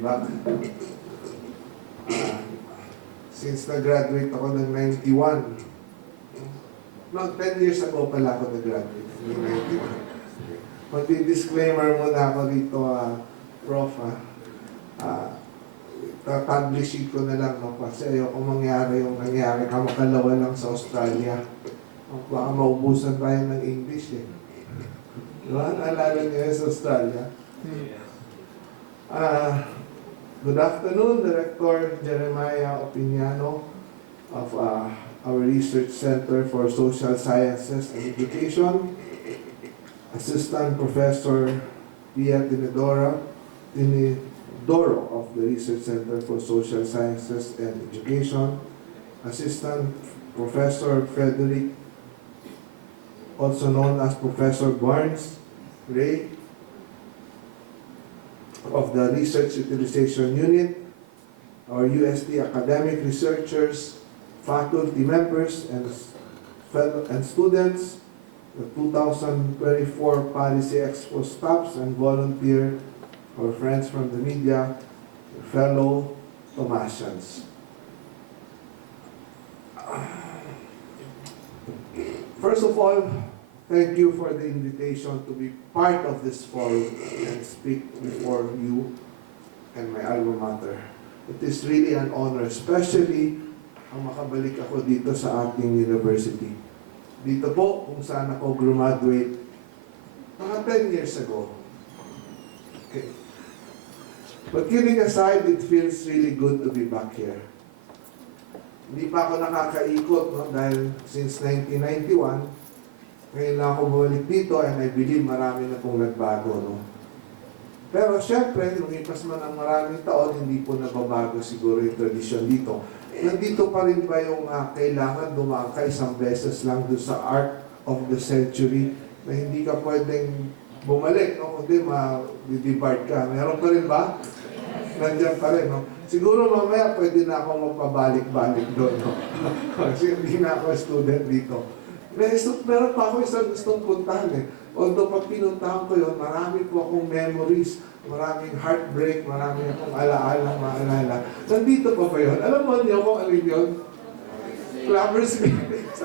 back. Since nag-graduate ako ng 91, no, 10 years ago pala ako nag-graduate, ng 91. Magdi-disclaimer muna ako dito, Prof. Publishing ko na lang, no, kasi ayoko mangyari yung nangyari kamakalawa lang sa Australia. Baka maubusan tayo ng English eh. Diba? Naalala niyo yun sa Australia? Good afternoon, Director Jeremiah Opiniano of our Research Center for Social Sciences and Education, Assistant Professor Pia Tinidoro of the Research Center for Social Sciences and Education, Assistant Professor Frederick, also known as Professor Barnes Ray, of the Research Utilization Unit, our UST academic researchers, faculty members, and students, the 2024 Policy Expo staffs and volunteer, our friends from the media, fellow Thomasians. First of all, thank you for the invitation to be part of this forum and speak before you and my alma mater. It is really an honor, especially ang makabalik ako dito sa ating university. Dito po kung saan ako graduate mga 10 years ago. Okay. But kidding aside, it feels really good to be back here. Hindi pa ako nakakaikot, no, dahil since 1991, ngayon lang ako bumalik dito and I believe marami na pong nagbago, no? Pero syempre, lumipas man ang maraming taon, hindi po nababago siguro yung tradisyon dito. Nandito pa rin ba yung kailangan dumaan ka isang beses lang doon sa Art of the Century na hindi ka pwedeng bumalik, no? Kundi ma-depart ka. Meron pa rin ba? Nandiyan pa rin, no? Siguro mamaya pwede na ako magpabalik-balik doon, no? Kasi hindi na ako student dito. Meron pa ako isang gustong puntahan eh. Although pag pinuntahan ko yun, marami po akong memories, maraming heartbreak, marami akong alaala, maalala. Nandito pa ba yun? Alam mo niyo kung alin yun? Clavers Meetings.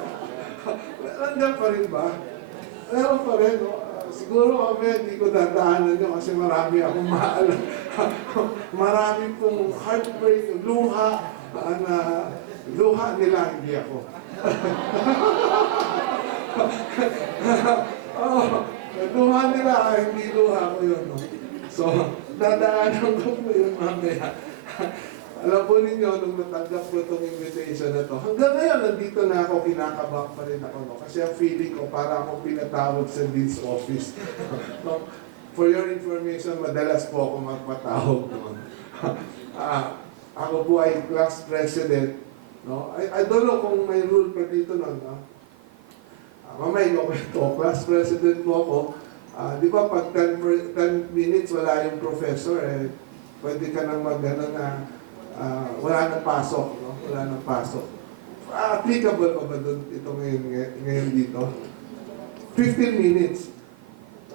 Nandiyan pa rin ba? Meron pa rin, no? Siguro kami, hindi ko dadaanan nyo kasi marami akong maalala. Marami pong heartbreak, luha, luha nila, hindi ako. Luha nila, hindi luha ko yun. No? So, dadaanan ko po yun mamaya. Alam po ninyo, nung natanggap ko itong invitation na to, hanggang ngayon, nandito na ako, kinakabang pa rin ako. No? Kasi ang feeling ko, para akong pinatawag sa Dean's Office. No? For your information, madalas po ako magpatawag. No? Ako po ay class president. No? I don't know kung may rule pa dito nun. No? Mamay ko ito, class president po ako. Di ba pag 10 minutes wala yung professor, eh, pwede ka nang mag-ano na wala nang pasok. No? Wala nang pasok. Applicable pa ba doon ito ngayon dito? 15 minutes.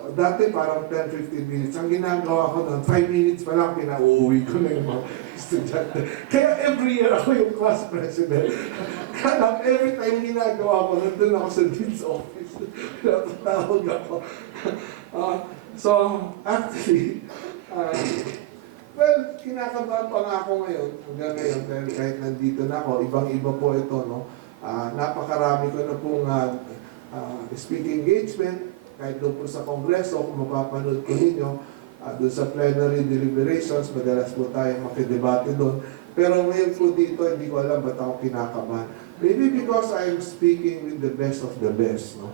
Dati parang 10-15 minutes. Ang ginagawa ko noon, 5 minutes pa lang, pinauuwi ko na yung mga estudyante. Kaya every year ako yung class president. Kaya every time ginagawa ko, nandun ako sa Dean's Office. Napatawag ako. So, actually, well, kinakabahan pa nga ako ngayon, hanggang ngayon, dahil kahit nandito na ako, ibang-iba po ito, no? Napakarami ko na pong speaking engagement, kahit doon po sa Kongreso, kung mapapanood ko ninyo, doon sa plenary deliberations, madalas po tayo makidebate doon. Pero ngayon po dito, hindi ko alam ba't ako kinakabahan. Maybe because I'm speaking with the best of the best. No?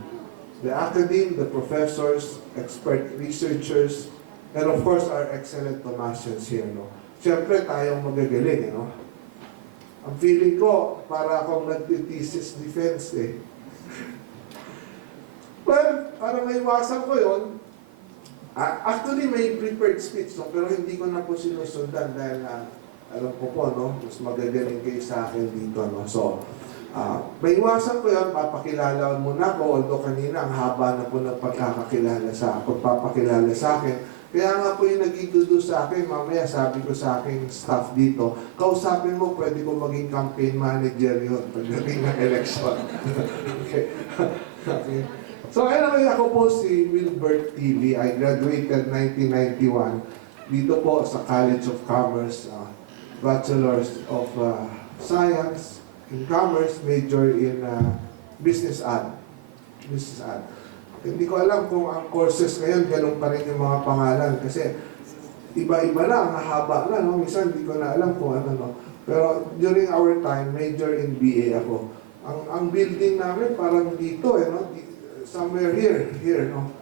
The academe, the professors, expert researchers, and of course, our excellent Thomasians here. No? Siyempre, tayong magagaling. No? Ang feeling ko, para akong nag-thesis defense eh. Well, para maiwasan ko yun, actually may prepared speech, no? Pero hindi ko na po sinusundan dahil alam ko po, no? Mas magagaling kayo sa akin dito. No? So, maiwasan ko yun, papakilala muna ako, although kanina ang haba na po ng pagpapakilala sa akin. Kaya nga po yung nag-introduce sa akin, mamaya sabi ko sa aking staff dito, kausapin mo, pwede ko maging campaign manager yun pagdating ng election. Okay. Okay. So anyway, ako po si Wilbert TV. I graduated 1991 dito po sa College of Commerce, Bachelor's of Science in Commerce, major in Business Ad. Business Ad. Hindi ko alam kung ang courses ngayon, ganun pa rin yung mga pangalan. Kasi iba-iba na, mahaba na. No? Minsan hindi ko na alam kung ano. No? Pero during our time, major in BA ako. Ang building namin parang dito, no? Somewhere here. No?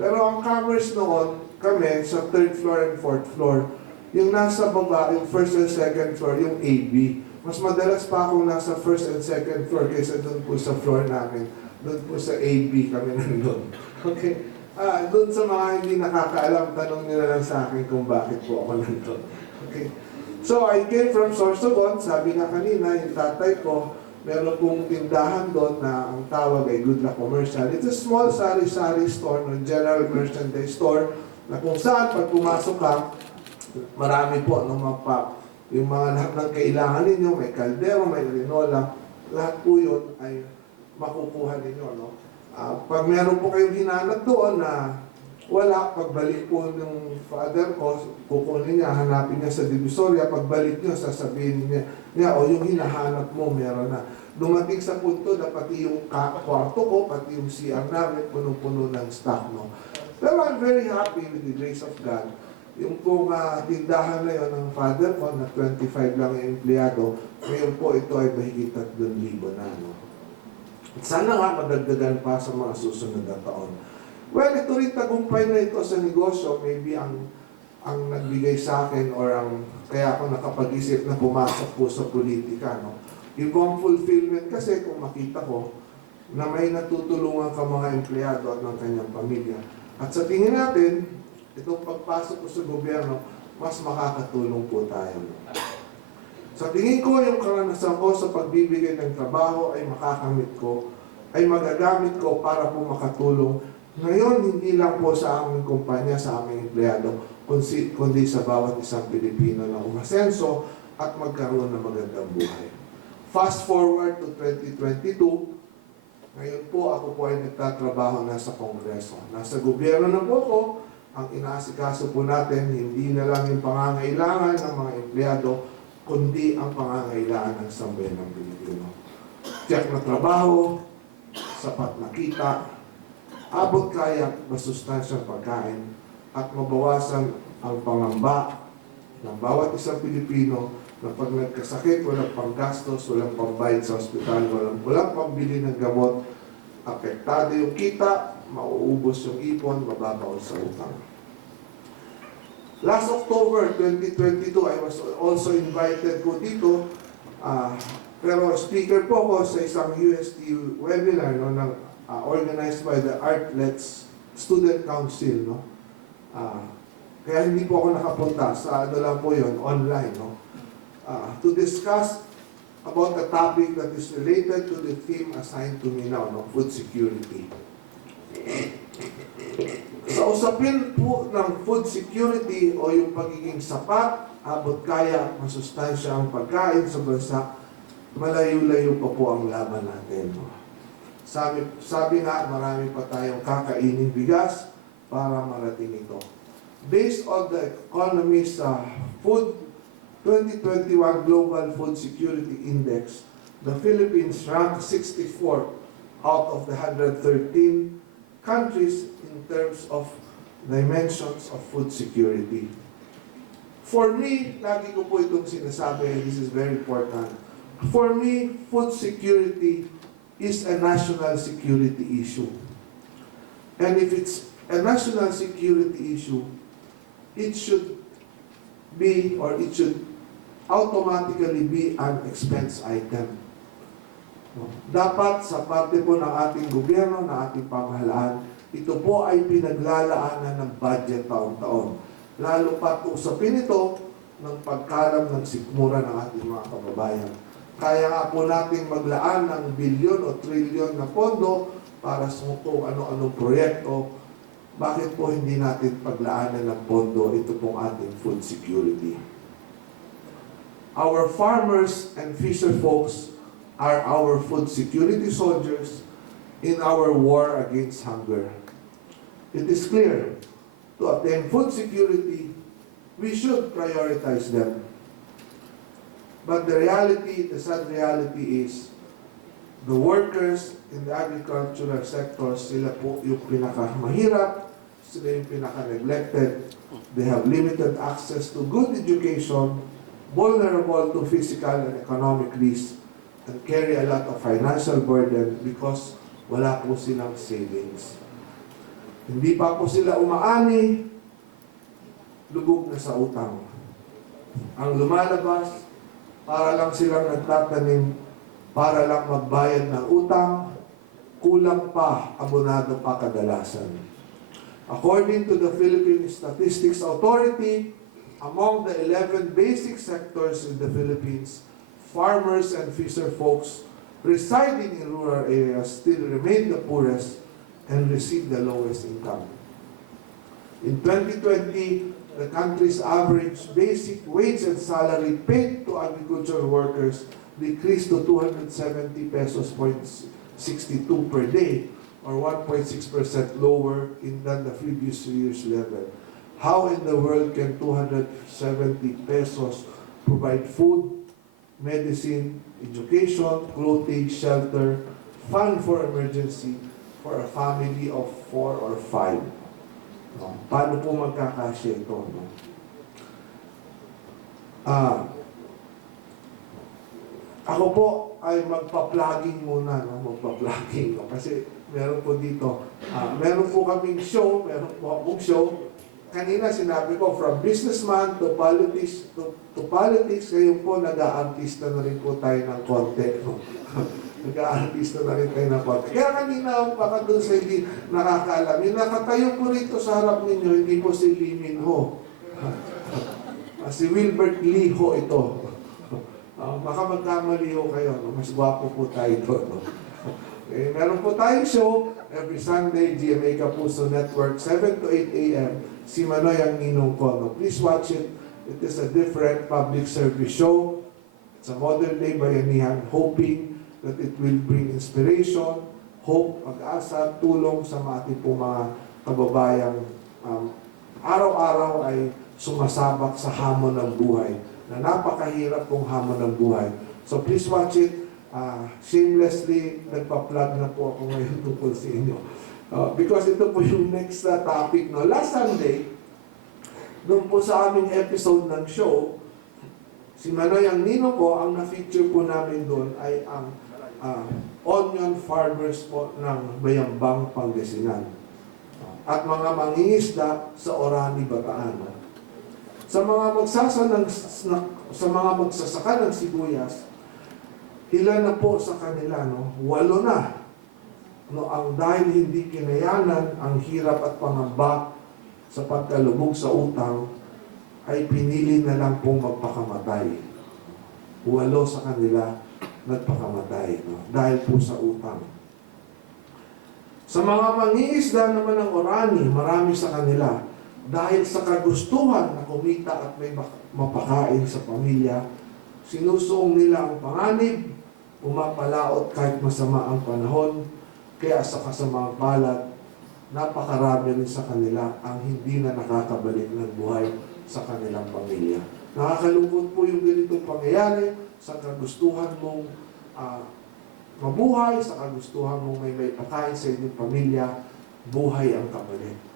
Pero ang commerce noon, kami sa 3rd floor and 4th floor, yung nasa baba, yung 1st and 2nd floor, yung AB. Mas madalas pa akong nasa 1st and 2nd floor kaysa doon po sa floor namin. Doon po sa AB kami nandun. Okay? Doon sa mga hindi nakakaalam, tanong nila lang sa akin kung bakit po ako nandun. Okay? So, I came from Sorsogon. Sabi nga kanina, yung tatay ko, meron pong tindahan doon na ang tawag ay Good Luck Commercial. It's a small sari-sari store, no, general merchandise store, na kung saan pag pumasok ka, marami po ng yung mga lahat ng kailangan ninyo, may kaldero, may rinola, lahat po yun ay makukuha ninyo, no? Pag meron po kayong hinanap doon na wala, pagbalik po ng father ko, kukunin niya, hanapin niya sa Divisoria, pagbalik niyo, sasabihin niya, o yung hinahanap mo, meron na. Dumating sa punto na pati yung kwarto ko, pati yung CR namin, punong-puno ng stock, no? Pero I'm very happy with the grace of God. Yung pong tindahan na yun ng father ko, na 25 lang yung empleyado, ngayon po ito ay mahigit 3,000 na, no? Sana nga madagdagan pa sa mga susunod na taon. Well, ito rin tagumpay na ito sa negosyo, maybe ang nagbigay sa akin or kaya ako nakapag-isip na pumasok po sa politika, no? Yung bang fulfillment kasi kung makita ko na may natutulungan ka mga empleyado at ng kanyang pamilya. At sa tingin natin, itong pagpasok ko sa gobyerno, mas makakatulong po tayo. Sa tingin ko, yung karanasan ko sa pagbibigay ng trabaho ay magagamit ko para po makatulong. Ngayon, hindi lang po sa aming kumpanya, sa aming empleyado, kundi sa bawat isang Pilipino na umasenso at magkaroon ng magandang buhay. Fast forward to 2022, ngayon po ako po ay nagtatrabaho na sa Kongreso. Nasa gobyerno na po ako, ang inaasikaso po natin, hindi na lang yung pangangailangan ng mga empleyado, kundi ang pangangailangan ng sambayanang Pilipino. Tiyak na trabaho, sapat na kita, abot kaya masustansyang pagkain, at mabawasan ang pangamba ng bawat isang Pilipino na pag nagkasakit, walang panggastos, walang pambayad sa ospital, walang pambili ng gamot, apektado yung kita, mauubos yung ipon, mababaon sa utang. Last October 2022, I was also invited po dito, pero speaker po ako sa isang UST webinar, no, organized by the Artlets Student Council. No? Kaya hindi po ako nakapunta, sa ano lang po yun, online. No? To discuss about the topic that is related to the theme assigned to me now, no? Food security. Sa usapin po ng food security o yung pagiging sapat, abot kaya, masustansya ang pagkain sa bansa, malayo-layo pa po ang laban natin. Sabi nga, marami pa tayong kakainin bigas para marating ito. Based on the Economist Food 2021 Global Food Security Index, the Philippines ranked 64 out of the 113 countries in terms of dimensions of food security. For me, lagi ko po itong sinasabi, and this is very important. For me, food security is a national security issue. And if it's a national security issue, it should be, or it should automatically be an expense item. Dapat sa parte po ng ating gobyerno, ng ating pamahalaan, ito po ay pinaglalaanan ng budget taon-taon. Lalo pa usapin ito ng pagkalam ng sikmura ng ating mga kababayan. Kaya nga po natin maglaan ng bilyon o trilyon na pondo para sa kung ano-anong proyekto bakit po hindi natin paglaanan ng pondo ito pong ating food security? Our farmers and fisher folks are our food security soldiers in our war against hunger. It is clear, to attain food security, we should prioritize them. But the reality, the sad reality is, the workers in the agricultural sector, sila po yung pinakamahirap, sila yung pinaka-neglected. They have limited access to good education, vulnerable to physical and economic risk, and carry a lot of financial burden because wala po silang savings. Hindi pa po sila umaani, lubog na sa utang. Ang lumalabas, para lang silang nagtatanim, para lang magbayad ng utang, kulang pa, abonado pa kadalasan. According to the Philippine Statistics Authority, among the 11 basic sectors in the Philippines, farmers and fisher folks residing in rural areas still remain the poorest and receive the lowest income. In 2020, the country's average basic wage and salary paid to agricultural workers decreased to 270 pesos 62 per day, or 1.6% lower than the previous year's level. How in the world can 270 pesos provide food, medicine, education, clothing, shelter, fund for emergency for a family of 4 or 5? No? Paano po magkakasya ito? No? Ako po ay magpa-plugging muna, no? Magpa-plugging, no? Kasi meron po dito, meron po kaming show, meron po akong show. Kanina sinabi ko, from businessman to politics, ngayon po nag-aartista na rin po tayo ng konti. No? Nag-aartista na rin tayo ng konti. Kaya kanina, baka doon sa hindi nakakaalam, yung nakatayo po rito sa harap ninyo, hindi po si Lee Min Ho. Si Wilbert Lee Ho ito. Baka magkamali ho kayo, no? Mas gwapo po tayo doon. No? Okay, meron po tayong show every Sunday, GMA Kapuso Network, 7 to 8 a.m. Si Manoy ang ninong ko. No? Please watch it. It is a different public service show. It's a modern day bayanihan, hoping that it will bring inspiration, hope, pag-asa, tulong sa ating po mga kababayang araw-araw ay sumasabak sa hamon ng buhay, na napakahirap pong hamon ng buhay. So please watch it. Shamelessly, nagpa-plug na po ako ngayon tungkol sa inyo. Because ito po yung next topic. No? Last Sunday, doon po sa aming episode ng show, si Manoy ang nino ko, ang na-feature po namin doon ay ang onion farmers po ng Bayambang, Pangasinan. At mga mangingisda sa Orani, Bataan. Sa mga magsasaka ng sibuyas, ilan na po sa kanila, no? 8 na. No, ang dahil hindi kinayanan ang hirap at pangamba sa pagkalubog sa utang, ay pinili na lang pong magpakamatay. 8 sa kanila nagpakamatay, no? Dahil po sa utang. Sa mga mangingisda naman ng Orani, marami sa kanila, dahil sa kagustuhan na kumita at may mapakain sa pamilya, sinusuong nila ang panganib, pumapalaot kahit masama ang panahon, kaya sa kasamaang palad, napakarami rin sa kanila ang hindi na nakakabalik ng buhay sa kanilang pamilya. Nakakalungkot po yung ganitong pangyayari sa kagustuhan mong mabuhay, sa kagustuhan mong may pakain sa inyong pamilya, buhay ang kapalit.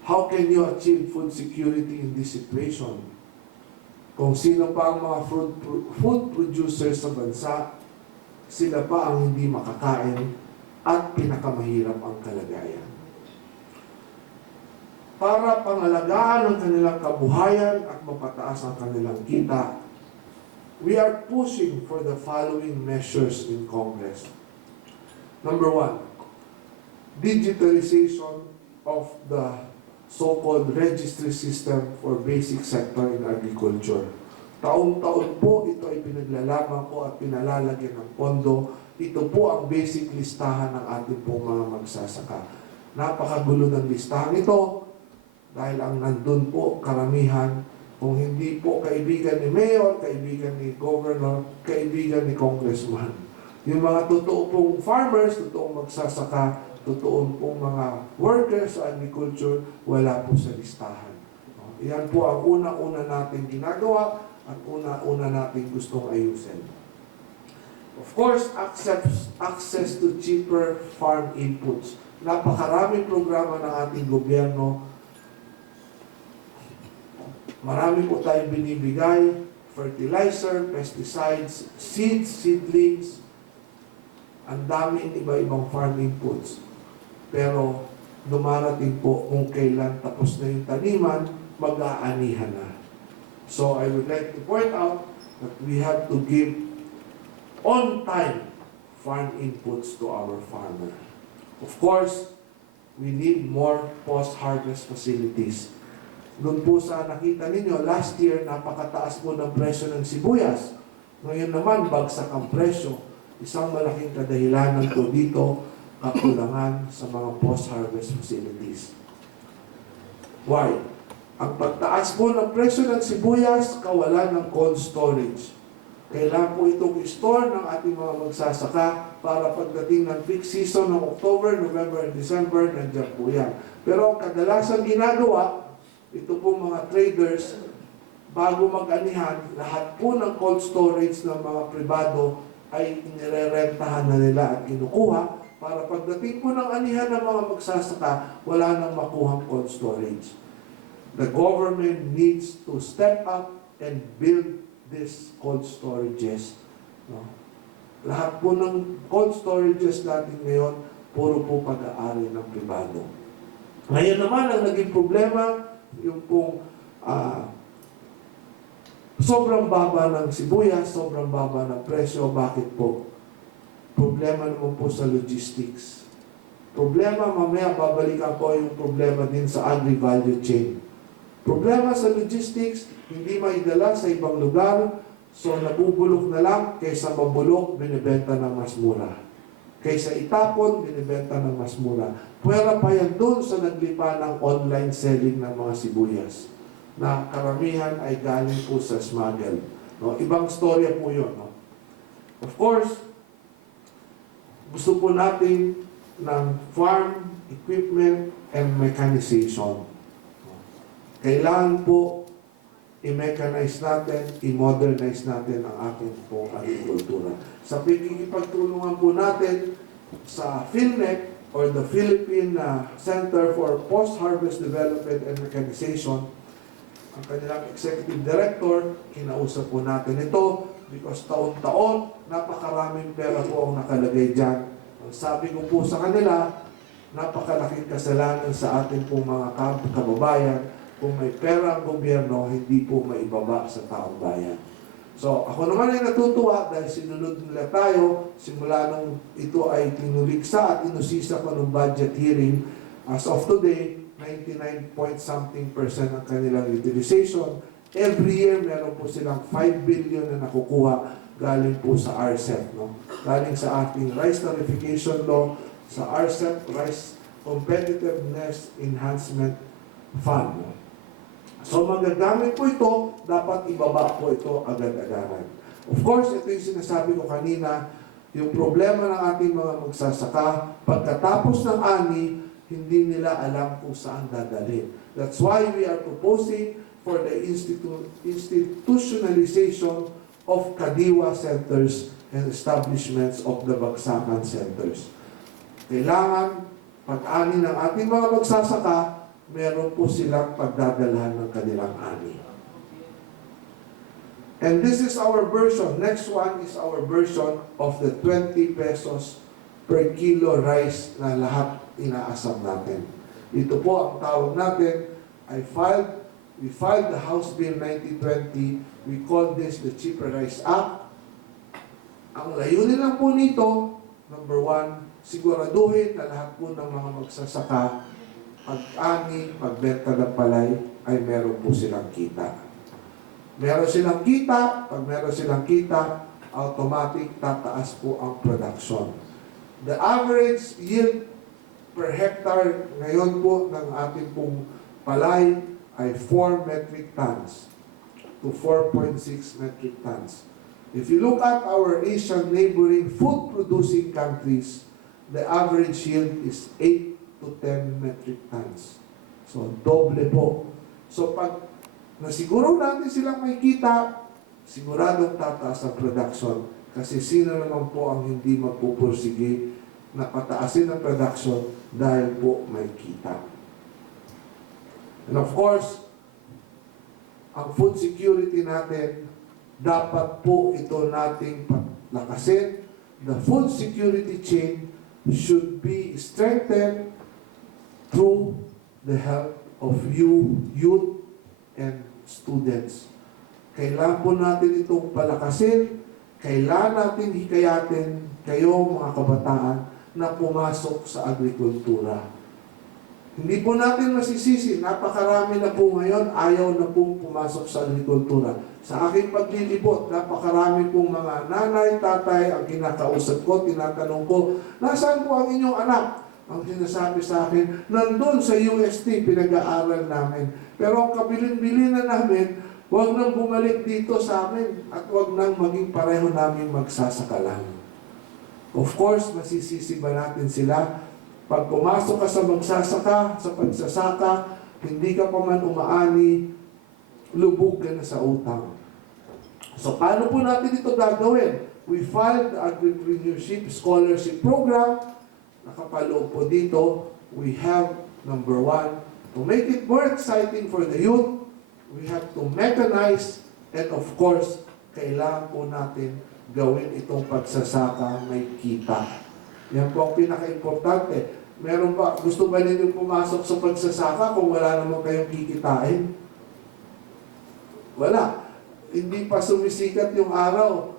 How can you achieve food security in this situation? Kung sino pa ang mga food producers sa bansa, sila pa ang hindi makakain at pinakamahirap ang kalagayan. Para pangalagaan ang kanilang kabuhayan at mapataas ang kanilang kita, we are pushing for the following measures in Congress. Number 1, digitalization of the so-called registry system for basic sector in agriculture. Taon-taon po ito ay pinaglalaban ko at pinalalagyan ng pondo. Ito po ang basic listahan ng ating pong mga magsasaka. Napakagulo ng listahan ito dahil ang nandun po karamihan, kung hindi po kaibigan ni Mayor, kaibigan ni Governor, kaibigan ni Congressman. Yung mga totoo pong farmers, totoong magsasaka, totoo pong mga workers sa agriculture, wala po sa listahan. Yan po ang una-una natin ginagawa at una-una natin gustong ayusin. Of course, access to cheaper farm inputs. Napakaraming programa ng ating gobyerno. Marami po tayong binibigay, fertilizer, pesticides, seeds, seedlings, ang daming iba-ibang farm inputs. Pero dumarating po kung kailan tapos na yung taniman, mag-aanihan na. So I would like to point out that we have to give on-time farm inputs to our farmer. Of course, we need more post-harvest facilities. Doon po sa nakita ninyo, last year, napakataas po ng presyo ng sibuyas. Ngayon naman, bagsak ang presyo. Isang malaking kadahilanan po dito, kakulangan sa mga post-harvest facilities. Why? Ang pagtaas po ng presyo ng sibuyas, kawalan ng cold storage. Kailangan po itong i-store ng ating mga magsasaka para pagdating ng peak season ng October, November, and December, nandiyan po yan. Pero ang kadalasan ginagawa, ito po mga traders, bago mag-anihan, lahat po ng cold storage ng mga pribado ay nirerentahan na nila at kinukuha para pagdating po ng anihan ng mga magsasaka, wala nang makuhang cold storage. The government needs to step up and build these cold storages. No? Lahat po ng cold storages natin ngayon, puro po pag-aari ng pribado. Ngayon naman, ang naging problema, yung pong sobrang baba ng sibuyas, sobrang baba ng presyo. Bakit po? Problema naman po sa logistics. Problema, mamaya babalikan ko yung problema din sa agri-value chain. Problema sa logistics, hindi maidala sa ibang lugar, so nabubulok na lang, kaysa mabulok, binibenta ng mas mura. Kaysa itapon, binibenta ng mas mura. Pwera pa yan doon sa naglipa ng online selling ng mga sibuyas, na karamihan ay galing po sa smuggle. No? Ibang storya po yun. No? Of course, gusto po natin ng farm, equipment, and mechanization. Kailangan po i-mechanize natin, i-modernize natin ang ating pong agrikultura. Sa pagkikipagtulungan po natin sa PhilNec or the Philippine Center for Post-Harvest Development and Mechanization, ang kanilang executive director, kinausap po natin ito because taon-taon, napakaraming pera po ang nakalagay dyan. Ang sabi ko po sa kanila, napakalaking kasalanan sa ating pong mga kababayan. Kung may pera ang gobyerno, hindi po maibaba sa taong bayan. So, ako naman ay natutuwa dahil sinunod nila tayo, simula nung ito ay tinuliksa at inusisa ko ng budget hearing. As of today, 99% ang kanilang utilization. Every year, meron po silang 5 billion na nakukuha galing po sa RCEP. No? Galing sa ating Rice Tarification Law, sa RCEP, Rice Competitiveness Enhancement Fund. No? So magagamit po ito, dapat ibaba po ito agad-agaran. Of course, ito yung sinasabi ko kanina, yung problema ng ating mga magsasaka, pagkatapos ng ani, hindi nila alam kung saan dadalhin. That's why we are proposing for the institutionalization of Kadiwa centers and establishments of the Bagsakan centers. Kailangan, pag-ani ng ating mga magsasaka, meron po silang pagdadalhan ng kanilang ani. And this is our version. Next one is our version of the 20 pesos per kilo rice na lahat inaasam natin. Ito po ang tawag natin. We filed the House Bill 9020. We call this the Cheaper Rice Act. Ang layunin lang po nito, number one, siguraduhin na lahat po ng mga magsasaka pag-ani, pagbenta ng palay, ay meron po silang kita. Meron silang kita, pag meron silang kita, automatic tataas po ang production. The average yield per hectare ngayon po ng ating pong palay ay 4 metric tons to 4.6 metric tons. If you look at our Asian neighboring food-producing countries, the average yield is 8 to 10 metric tons. So, doble po. So, pag nasiguro natin silang may kita, siguradong tataas ang production. Kasi sino naman po ang hindi magpupursige na pataasin ang production dahil po may kita. And of course, ang food security natin, dapat po ito nating lakasin. The food security chain should be strengthened through the help of youth and students. Kailangan po natin itong palakasin, kailangan natin hikayatin kayo mga kabataan na pumasok sa agrikultura. Hindi po natin masisisi, napakarami na po ngayon, ayaw na pong pumasok sa agrikultura. Sa aking paglilibot, napakarami pong mga nanay, tatay, ang kinakausap ko, tinatanong ko, nasaan po ang inyong anak? Ang sinasabi sa akin, nandun sa UST, pinag-aaral namin. Pero ang kabilin-bilin na namin, huwag nang bumalik dito sa amin at huwag nang maging pareho namin magsasaka lang. Of course, masisisi ba natin sila? Pag pumasok ka sa magsasaka, sa pagsasaka, hindi ka pa man umaani, lubog ka na sa utang. So, paano po natin ito gagawin? We filed the Agripreneurship Scholarship Program. Nakapaloob po dito, we have, number 1, to make it more exciting for the youth, we have to mechanize, and of course, kailangan po natin gawin itong pagsasaka may kita. Yan po ang pinaka-importante. Meron ba, gusto ba ninyong pumasok sa pagsasaka kung wala naman kayong kikitain? Wala. Hindi pa sumisikat yung araw.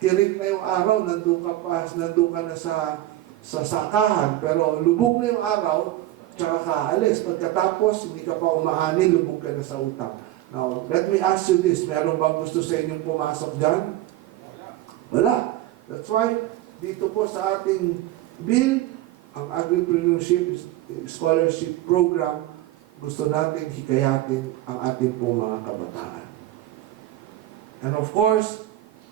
Tirik na yung araw, nandun ka na sa sakahan. Pero lubog na yung araw, tsaka kaalis. Pagkatapos, hindi ka pa umaani, lubog ka na sa utang. Now, let me ask you this. Meron bang gusto sa inyong pumasok dyan? Wala. That's why, dito po sa ating bill, ang Agripreneurship Scholarship Program, gusto natin hikayatin ang ating pong mga kabataan. And of course,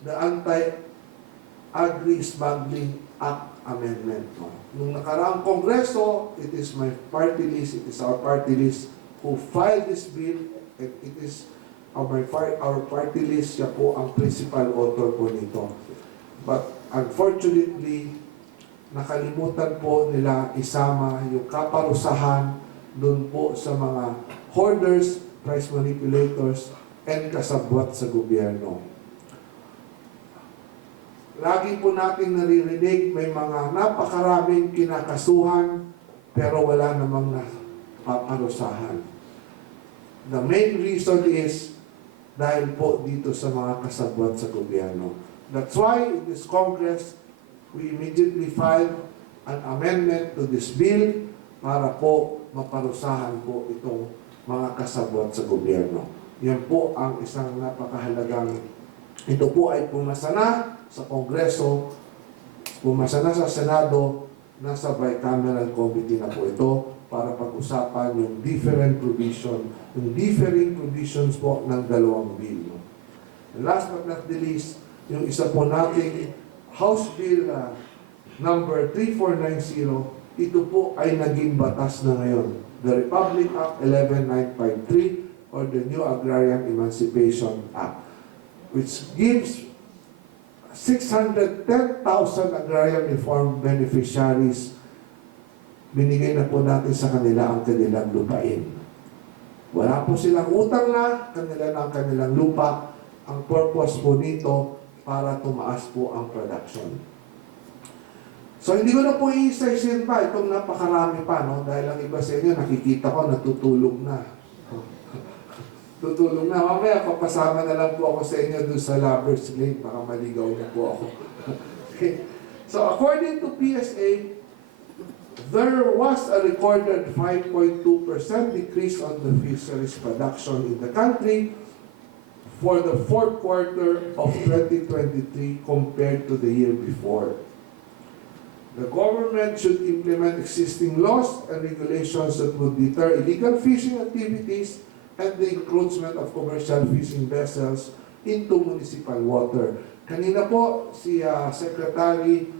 the Anti-Agri-Smuggling Act Amendment. Nung nakaraang Kongreso, it is my party list, it is our party list who filed this bill, and it is our party list, siya po ang principal author po nito. But unfortunately, nakalimutan po nila isama yung kaparusahan doon po sa mga hoarders, price manipulators, and kasabwat sa gobyerno. Lagi po nating naririnig, may mga napakaraming kinakasuhan, pero wala namang napaparusahan. The main reason is dahil po dito sa mga kasabwat sa gobyerno. That's why in this Congress, we immediately filed an amendment to this bill para po maparusahan po itong mga kasabwat sa gobyerno. Yan po ang isang napakahalagang, ito po ay pumasa na sa Kongreso, pumasa na sa Senado, nasa bicameral committee na po ito para pag-usapan yung different provision, yung differing provisions po ng dalawang bill. And last but not the least, yung isa po nating House Bill number 3490, ito po ay naging batas na ngayon. The Republic Act 11953 or the New Agrarian Emancipation Act, which gives 610,000 agrarian reform beneficiaries. Binigay na po natin sa kanila ang kanilang lupain. Wala po silang utang na, kanila na ang kanilang lupa. Ang purpose po nito para tumaas po ang production. So hindi ko na po i-session pa itong napakarami pa, no? Dahil ang iba sa inyo nakikita ko natutulog na. Tutulog na. Mamaya papasama na lang po ako sa inyo doon sa Lover's Lane para maligaw na po ako. Okay. So according to PSA, there was a recorded 5.2% decrease on the fisheries production in the country for the fourth quarter of 2023 compared to the year before. The government should implement existing laws and regulations that would deter illegal fishing activities and the encroachment of commercial fishing vessels into municipal water. Kanina po, si Secretary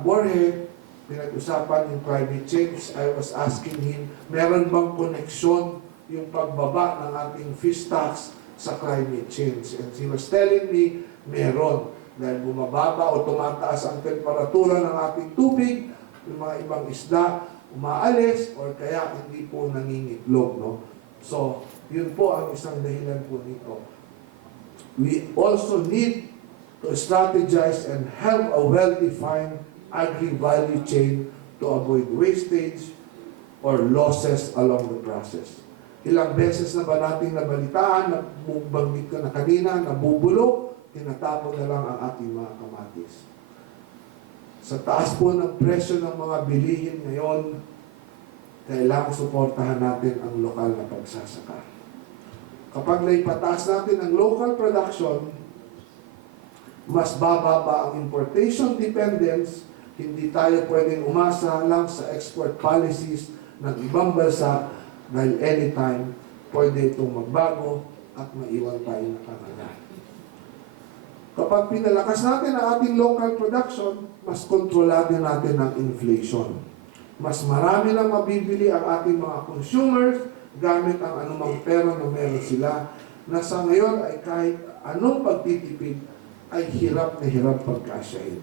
Borge, pinag-usapan yung climate change. I was asking him, meron bang koneksyon yung pagbaba ng ating fish stocks sa climate change? And he was telling me, meron. Dahil bumababa o tumataas ang temperatura ng ating tubig, yung mga ibang isda umaalis or kaya hindi po nangingitlog. No? So, yun po ang isang dahilan po nito. We also need to strategize and have a well-defined agri-value chain to avoid wastage or losses along the process. Ilang beses na ba nating nabalitaan, banggit ko na kanina, nabubulok, tinatapon na lang ang ating mga kamatis. Sa taas po ng presyo ng mga bilihin ngayon, kailangan suportahan natin ang lokal na pagsasaka. Kapag naipataas natin ang local production, mas bababa ang importation dependence, hindi tayo pwedeng umasa lang sa export policies ng ibang bansa dahil anytime pwede itong magbago at maiwan tayo na kanalan. Kapag pinalakas natin ang ating local production, mas kontrolado natin ang inflation. Mas marami lang mabibili ang ating mga consumers gamit ang anumang pera na meron sila na sa ngayon ay kahit anong pagtitipid ay hirap na hirap pagkasyahin.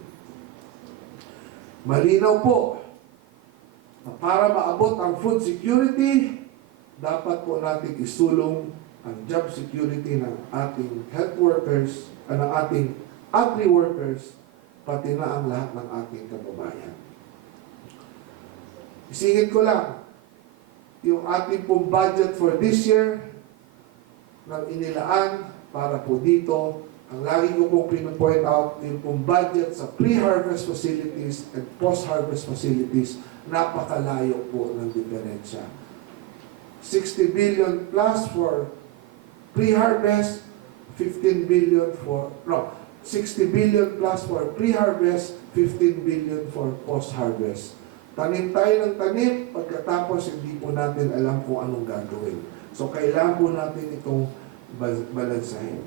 Malinaw po na para maabot ang food security, dapat po natin isulong ang job security ng ating health workers, ng ating agri-workers, pati na ang lahat ng ating kababayan. Isingit ko lang, yung ating pong budget for this year, ng inilaan para po dito, ang lagi ko pong pinu-point out, yung pong budget sa pre-harvest facilities and post-harvest facilities, napakalayo po ng diferensya. 60 billion plus for pre-harvest, 15 billion for, 60 billion plus for pre-harvest, 15 billion for post-harvest. Tanim tayo ng tanim, pagkatapos hindi po natin alam kung anong gagawin. So, kailangan po natin itong balansahin.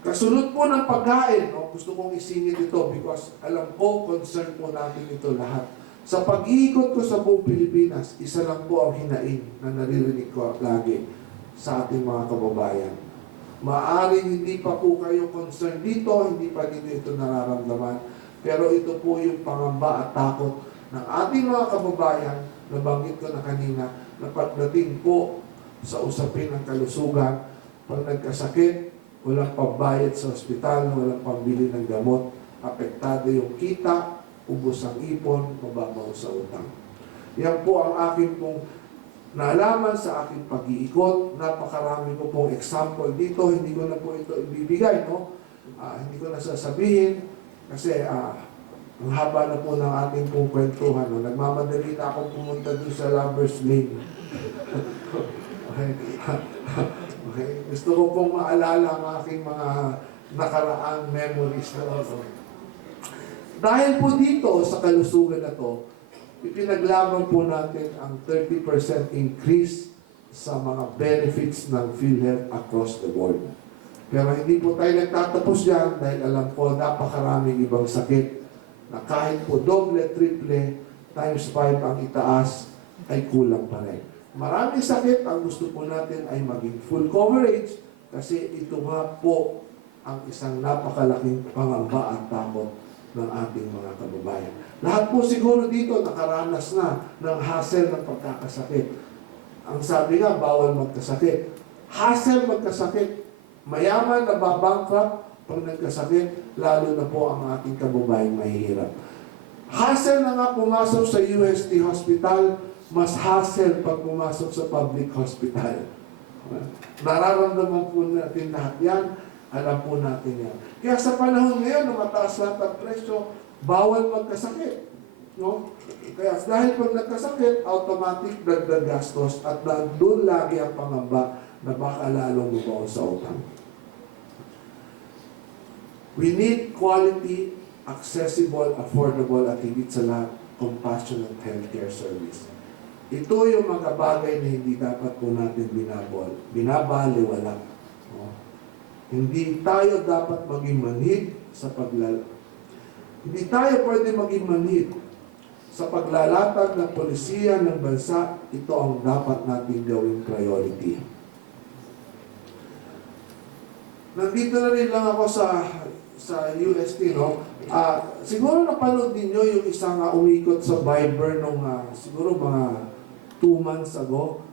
Kasunod po ng pagkain, no? Gusto kong isingit ito because alam ko, concern po natin ito lahat. Sa pag-iikot ko sa buong Pilipinas, isa lang po ang hinaing na naririnig ko lagi sa ating mga kababayan. Maaring hindi pa po kayo concerned dito, hindi pa dito ito nararamdaman, pero ito po yung pangamba at takot ng ating mga kababayan, nabanggit ko na kanina, na pagdating po sa usapin ng kalusugan, pag nagkasakit, walang pambayad sa ospital, walang pambili ng gamot, apektado yung kita, ubos ang ipon, mababaw sa utang. Yan po ang akin pong nalaman sa aking pag-iikot. Napakarami ko pong example dito, hindi ko na po ito ibibigay, no? Hindi ko na sasabihin, kasi ang haba na po ng ating pong kwentuhan. No? Nagmamadali na akong pumunta doon sa Lover's Lane. Okay. Okay. Gusto ko pong maalala ang aking mga nakaraang memories na ito. Dahil po dito sa kalusugan na to, ipinaglaban po natin ang 30% increase sa mga benefits ng PhilHealth across the board. Pero hindi po tayo nagtatapos dyan dahil alam ko napakaraming ibang sakit na kahit po doble, triple, times 5 ang itaas ay kulang pa rin. Maraming sakit, ang gusto po natin ay maging full coverage kasi ito nga po ang isang napakalaking pangamba at takot ng ating mga kababayan. Lahat po siguro dito nakaranas na ng hassle ng pagkakasakit. Ang sabi nga, bawal magkasakit. Hassle magkasakit. Mayaman na babankrupt pag nagkasakit, lalo na po ang ating kababayan mahihirap. Hassle na nga pumasok sa UST Hospital, mas hassle pag pumasok sa public hospital. Nararamdaman po natin lahat yan. Alam po natin yan. Kaya sa panahon ngayon, na mataas lahat ang presyo, bawal magkasakit. No? Kaya dahil pag nagkasakit, automatic dagdag gastos at doon lagi ang pangamba na baka lalong lumaon sa utang. We need quality accessible, affordable, at higit sa lahat, compassionate healthcare service. Ito yung mga bagay na hindi dapat po natin binabaliwala. No? Hindi tayo dapat maging manhid sa Hindi tayo pwede maging manhid sa paglalatag ng polisiya ng bansa. Ito ang dapat natin gawing priority. Nandito na rin lang ako sa UST, no? Siguro napanood ninyo yung isang umikot sa Viber nung siguro mga 2 months ago.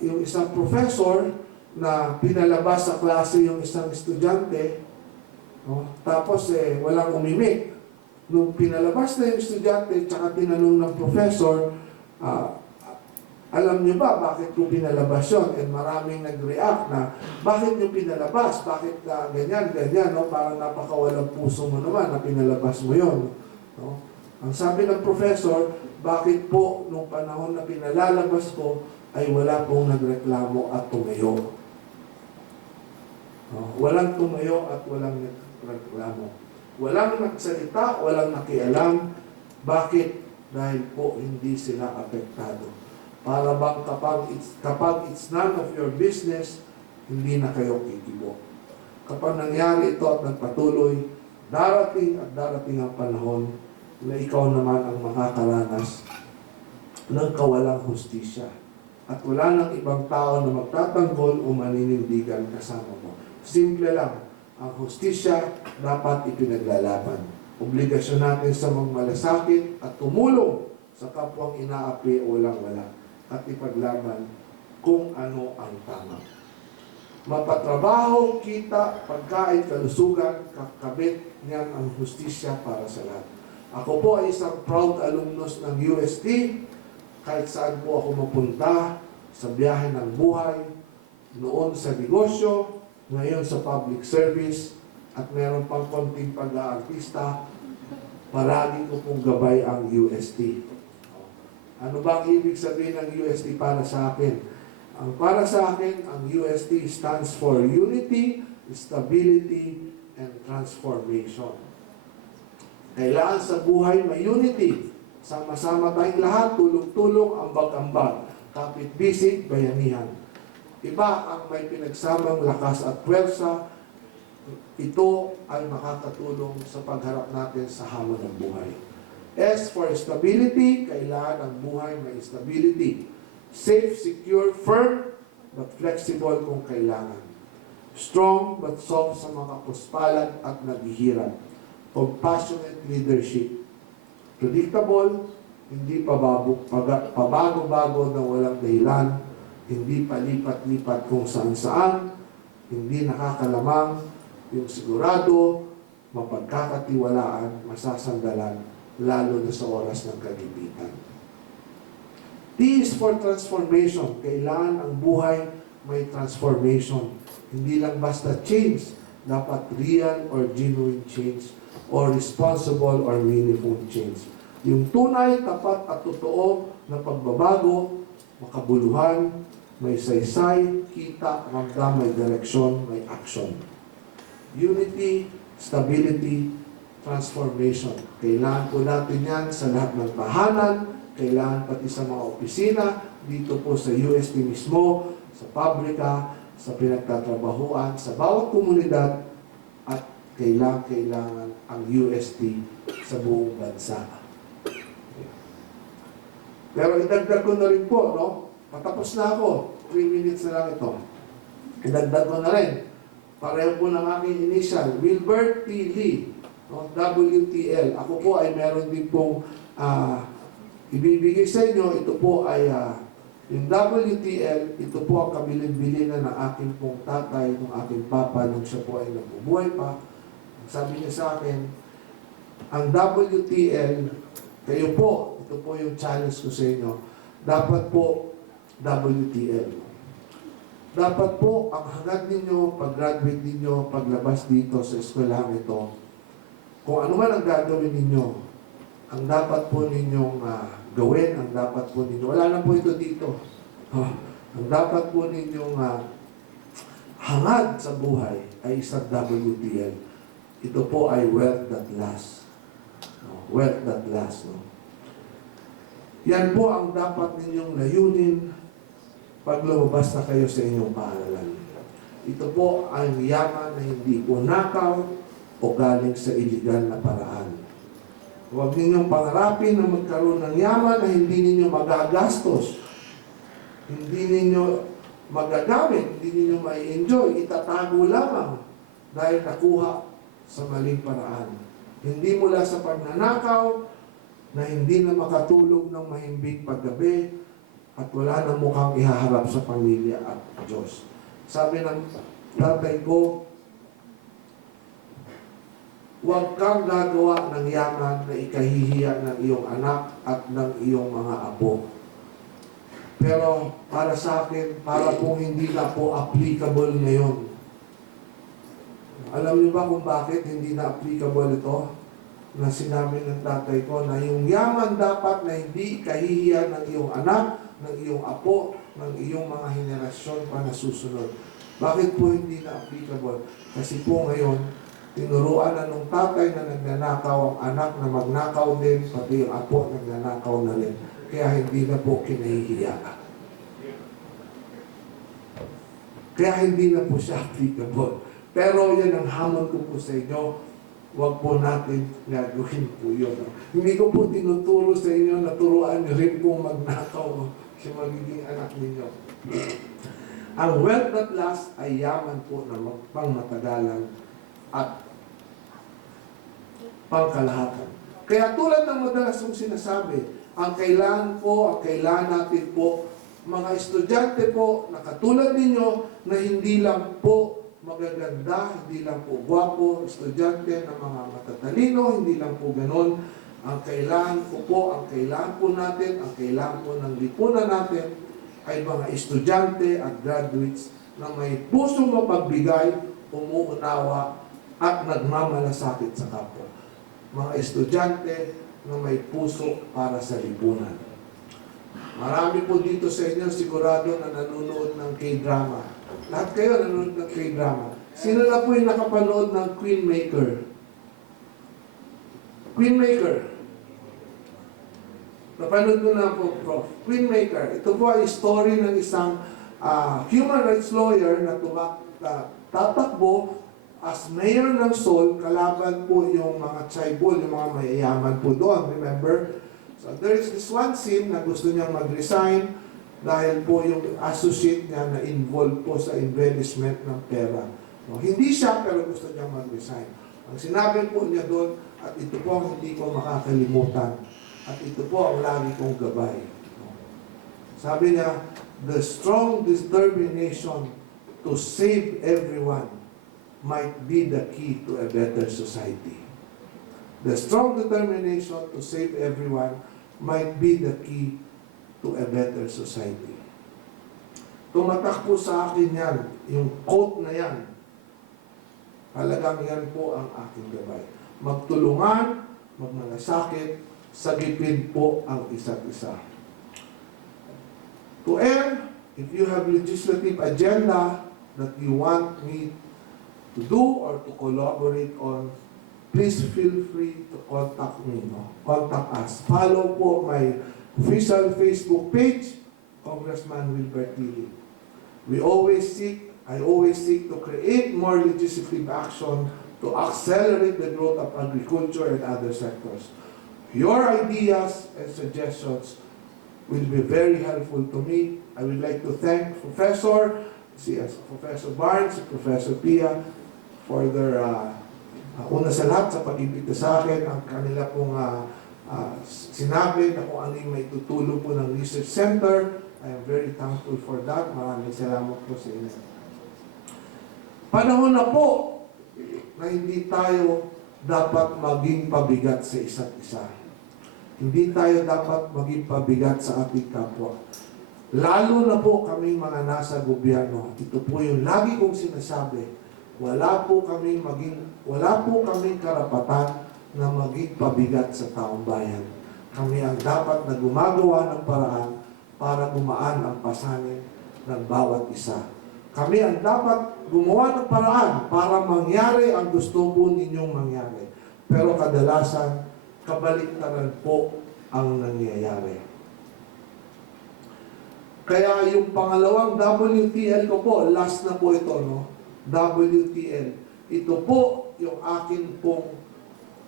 Yung isang professor na pinalabas sa klase yung isang estudyante, no? Tapos walang umimik. Nung pinalabas na yung estudyante, tsaka tinanong ng professor, alam niyo ba bakit ko pinalabas yun? And maraming nag-react na, bakit niyo pinalabas? Bakit ganyan, no? Parang napakawalang puso mo naman na pinalabas mo yun. No? Ang sabi ng professor, bakit po nung panahon na pinalalabas ko ay wala pong nagreklamo at tumayo? No? Walang tumayo at walang nagreklamo. Walang nagsalita, walang nakialam. Bakit? Dahil po hindi sila apektado. Para bang kapag it's none of your business, hindi na kayo kikibo. Kapag nangyari ito at nagpatuloy, darating ang panahon na ikaw naman ang makakaranas ng kawalang hustisya. At wala nang ibang tao na magtatanggol o maninindigan kasama mo. Simple lang, ang hustisya dapat ipinaglalaban. Obligasyon natin sa mga malasakit at tumulong sa kapwang inaapi o walang-wala at ipaglaban kung ano ang tama. Mapatrabaho, kita, pagkain, kalusugan, kakabit niyan ang hustisya para sa lahat. Ako po ay isang proud alumnus ng UST. Kahit saan po ako mapunta, sa biyahe ng buhay, noon sa negosyo, ngayon sa public service, at meron pang konting pag-aartista, palagi ko pong gabay ang UST. Ano bang ibig sabihin ng UST para sa akin? Ang para sa akin, ang UST stands for Unity, Stability, and Transformation. Kailangan sa buhay may unity. Sama-sama tayong lahat, tulong-tulong, ambag-ambag, kapit-bisig, bayanihan. Iba ang may pinagsamang lakas at puwersa. Ito ay makakatulong sa pagharap natin sa hamon ng buhay. S for stability, kailangan ang buhay may stability. Safe, secure, firm, but flexible kung kailangan. Strong but soft sa mga puspalad at naghihirap. Compassionate leadership. Predictable, hindi pabago-bago na walang dahilan, hindi palipat-lipat kung saan-saan, hindi nakakalamang, yung sigurado, mapagkakatiwalaan, masasandalan, lalo na sa oras ng kagipitan. T is for transformation. Kailangan ang buhay may transformation. Hindi lang basta change, dapat real or genuine change or responsible or meaningful change. Yung tunay, tapat at totoo na pagbabago, makabuluhan, may saysay, kita, ramdam, may direksyon, may action. Unity, stability, transformation. Kailangan po natin yan sa lahat ng tahanan, kailangan pati sa mga opisina, dito po sa UST mismo, sa pabrika, sa pinagtatrabahuan, sa bawat komunidad, at kailangan ang UST sa buong bansa. Pero idagdag ko na rin po, no? Patapos na ako. 3 minutes na lang ito. Idagdag ko na rin. Pareho po ng aking initial, Wilbert T. Lee, no? WTL. Ako po ay meron din pong ibibigay sa inyo. Ito po ay yung WTL, ito po ang kabilin-bilin na ng aking pong tatay, ng aking papa, nung siya po ay nabubuhay pa. Sabi niya sa akin, ang WTL, kayo po, ito po yung challenge ko sa inyo, dapat po WTL. Dapat po, ang hangad ninyo, pag-graduate ninyo, paglabas dito sa eskwelahan ito, kung ano man ang gagawin ninyo, ang dapat po ninyong gawin, ang dapat po ninyo, wala na po ito dito. Ang dapat po ninyong hangad sa buhay ay isang WTL. ito po ay wealth that lasts. No? Wealth that lasts. No? Yan po ang dapat ninyong layunin pag lumabas na kayo sa inyong paaralan. Ito po ang yaman na hindi po nakaw o galing sa iligal na paraan. Huwag ninyong pangarapin na magkaroon ng yaman na hindi ninyo magagastos, hindi ninyo magagamit, hindi ninyo mai-enjoy, itatago lamang dahil nakuha sa maling paraan. Hindi mula sa pagnanakaw na hindi na makatulog ng mahimbing paggabi at wala na mukhang ihaharap sa pamilya at Diyos. Sabi ng tatay ko, huwag kang gagawa ng yaman na ikahihiya ng iyong anak at ng iyong mga apo. Pero para sa akin, para kung hindi na po applicable ngayon. Alam niyo ba kung bakit hindi na applicable ito? Na sinabi ng tatay ko na yung yaman dapat na hindi ikahihiya ng iyong anak, ng iyong apo, ng iyong mga henerasyon pa na susunod. Bakit po hindi na applicable? Kasi po ngayon, tinuruan na nung tatay na nagnanakaw ang anak na magnakaw din, pati yung apo nagnanakaw na rin. Kaya hindi na po kinahihiya. Kaya hindi na po siya applicable. Pero yan ang hamon ko po sa inyo. Huwag po natin gagawin po yun. Hindi ko po tinuturo sa inyo na turuan nyo rin po magnakaw sa magiging anak ninyo. Ang wealth that lasts ay yaman po na pangmatagalan at pangkalahatan. Kaya tulad ng madalas kong sinasabi, ang kailangan natin po, mga estudyante po na katulad ninyo na hindi lang po magaganda, hindi lang po gwapo, estudyante na mga matatalino, hindi lang po ganon. Ang kailangan po natin, ang kailangan po ng lipunan natin ay mga estudyante at graduates na may pusong mapagbigay, umuunawa at nagmamalasakit sa kapwa. Mga estudyante na may puso para sa lipunan. Marami po dito sa inyo sigurado na nanonood ng K-drama. Lahat kayo nanonood ng K-drama. Sino na po yung nakapanood ng Queen Maker? Queen Maker. Napanood mo na po, Prof. Queen Maker. Ito po ay story ng isang human rights lawyer na tatakbo as mayor ng Seoul, kalaban po yung mga chaibol, yung mga mayayaman po doon. Remember? So there is this one scene na gusto niyang mag-resign dahil po yung associate niya na involved po sa embellishment ng pera. No, hindi siya, pero gusto niyang mag-resign. Ang sinabi po niya doon, at ito po ang hindi ko makakalimutan, at ito po ang lagi kong gabay. No. Sabi niya, the strong determination to save everyone might be the key to a better society. The strong determination to save everyone might be the key to a better society. Tumatak po sa akin yan, yung quote na yan. Talagang yan po ang aking gabay. Magtulungan, magmalasakit, sagipin po ang isa't isa. To end, if you have legislative agenda that you want me to do or to collaborate on, please feel free to contact me. No? Contact us. Follow po my official Facebook page, Congressman Wilbert Tilly. I always seek to create more legislative action to accelerate the growth of agriculture and other sectors. Your ideas and suggestions will be very helpful to me. I would like to thank Professor Barnes, Professor Pia, for their una sa lahat sa pag-ibig sa akin, ang kanila pong sinabi na kung ano yung may tutulong po ng research center. I am very thankful for that. Maraming salamat po sa inyo. Panahon na po na hindi tayo dapat maging pabigat sa isa't isa. Hindi tayo dapat maging pabigat sa ating kapwa. Lalo na po kaming mga nasa gobyerno. Ito po yung lagi kong sinasabi. Wala po kaming karapatan na maging pabigat sa taong bayan. Kami ang dapat na gumagawa ng paraan para gumaan ang pasanin ng bawat isa. Kami ang dapat gumawa ng paraan para mangyari ang gusto po ninyong mangyari. Pero kadalasan, kabaliktaran po ang nangyayari. Kaya yung pangalawang WTL ko po, last na po ito, no? WTL. Ito po yung akin pong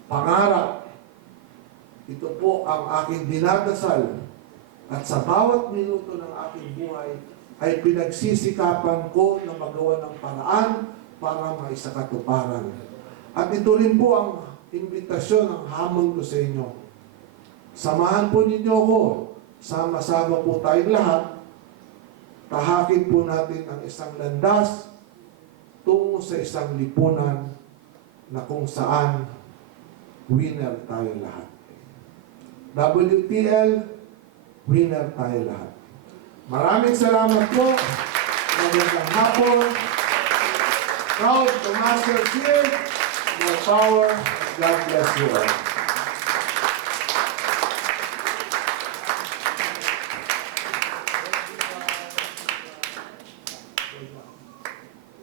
pangarap. Ito po ang aking dinadasal. At sa bawat minuto ng aking buhay, ay pinagsisikapan ko na magawa ng paraan para maisakatuparan. At ito rin po ang imbitasyon, ang hamon ko sa inyo. Samahan po ninyo ako. Sama-sama po tayong lahat. Tahakin po natin ang isang landas tungo sa isang lipunan na kung saan winner tayo lahat. WTL, winner tayo lahat. Maraming salamat po. Magandang hapon. Proud to Master Chief. More power. God bless you all.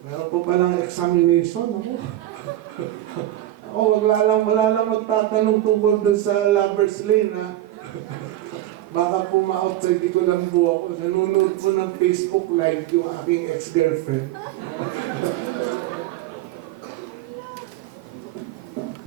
Meron po palang examination. Wala lang magtatanong tungkol doon sa Lover's Lane, ha? Baka po ma-outside, di ko lang po ako. Nanonood po ng Facebook Live yung aking ex-girlfriend.